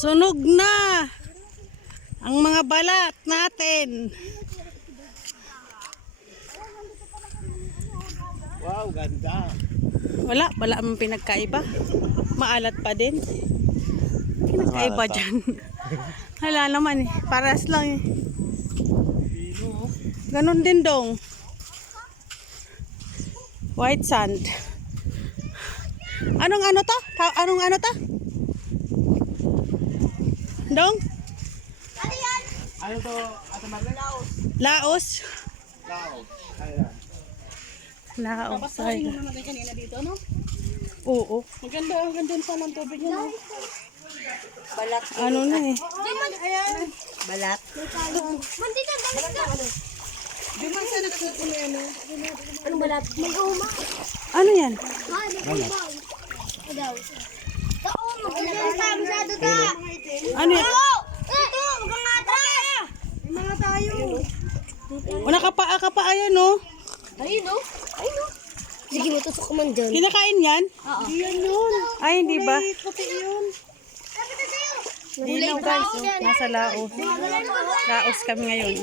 Sunog na ang mga balat natin. Wow, ganda. Wala ang pinagkaiba. Maalat pa din. Pinagkaiba dyan. Wala naman eh. Paras lang eh. Ganon din dong. White sand. Anong ano to? Anong ano to? Dong? Ano to? Ate Marlene? Laos. Laos. Ayan. Laos. Ay, yung naman kanina dito, no? Oo. Maganda, ang ganda sa ng tubig niya, no? Balat. Ano na eh. Ayan. Balat. Mandito, dalit ka. Duman sa nagsutuloy, ano? Anong balat? May uma. Ano yan? Balat. Daw. Oo, maganda masyado ta. Ano yan? Ito, mga atras. May mga tayo. O nakapaa ayan oh. Ayun, no? Ayun, no? Sige, may tusok ka man dyan. Kinakain yan? Oo. Yan yun. Ay hindi ba? Puti yun. Dinaw guys oh. Nasa Laos. Laos kami ngayon.